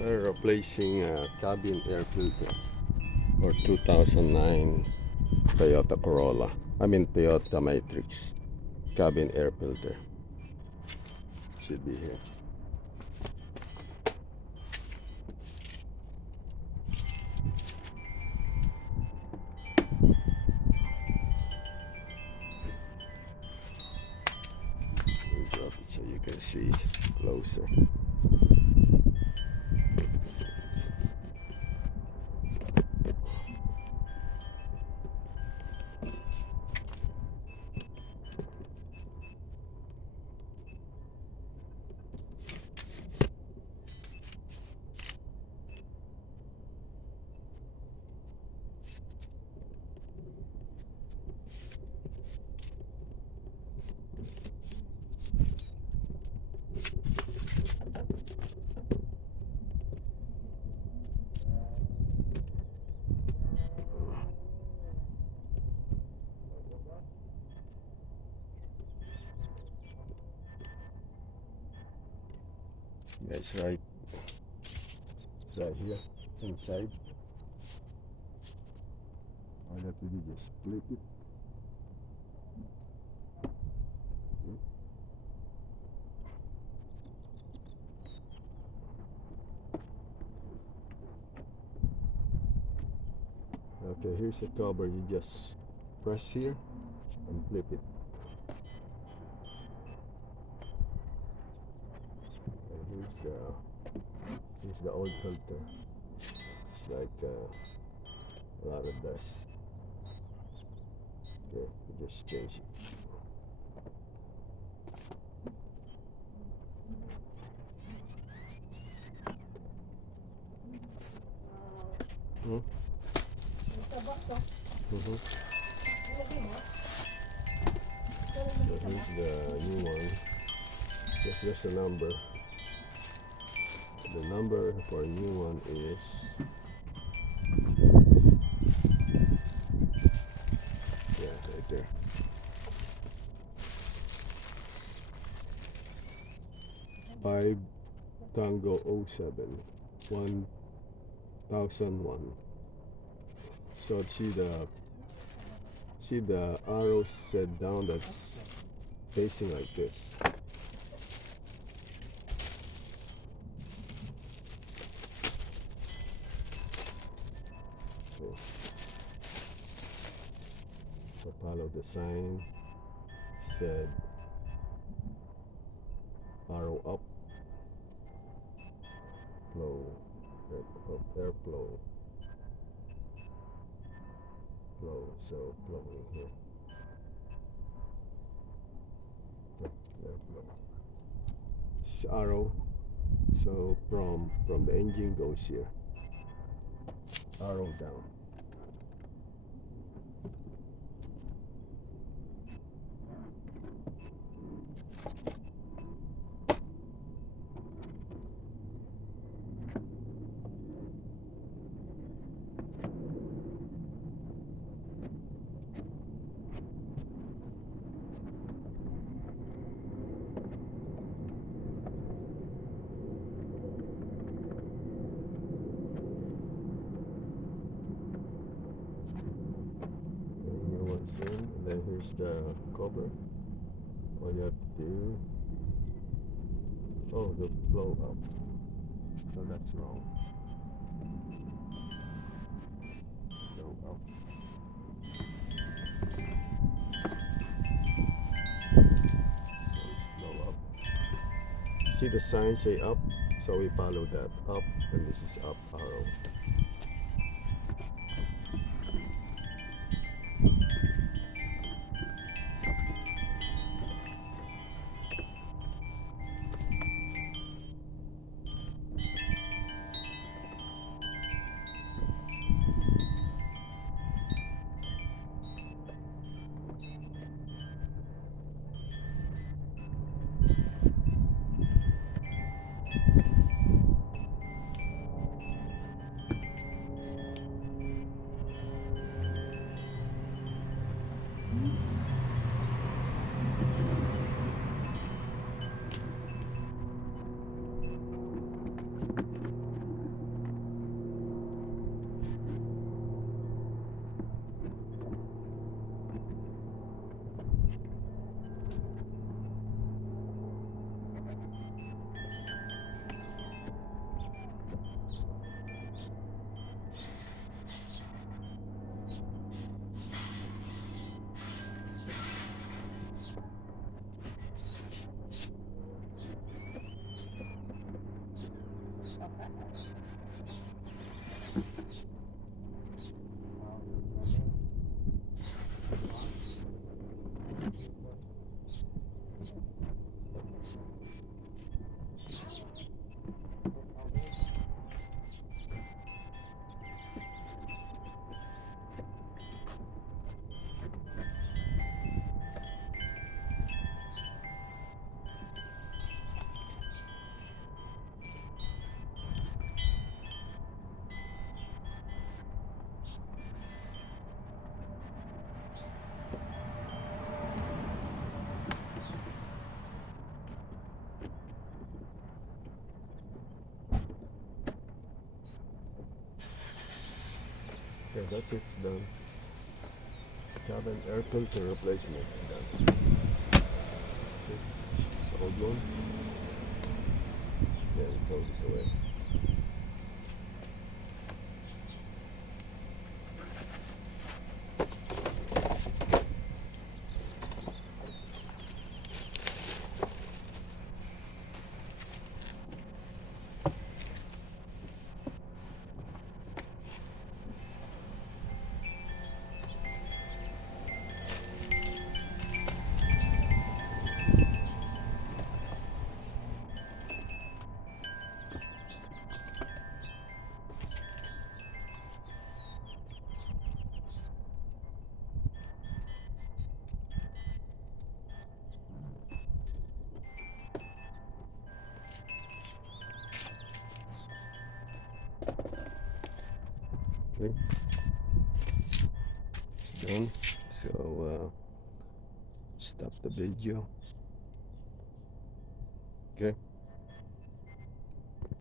We're replacing a cabin air filter for 2009 Toyota Corolla. I mean Toyota Matrix cabin air filter. Should be here. Let me drop it so you can see closer. Guys, right here inside. All you have to do is just flip it. Okay, here's the cover. You just press here and flip it. And here's the old filter. It's like a lot of dust. Okay, you just change it. So here's the new one. Just the number. The number for a new one is right there. 5 Tango 07 1001. So see the arrow set down that's facing like this. Okay. So follow the sign, said arrow up, flow, airflow, flow, so flowing here. Airflow. It's arrow, so from the engine goes here. Arrow down. In, and then here's the cover. All you have to do, the blow up, so that's wrong. Blow up. So it's blow up. See the sign say up, so we follow that up, and this is up arrow. that's it, it's done. Cabin air filter replacement is done. Okay. It's all done. Okay, we throw this away. Okay, it's done. So stop the video. Okay.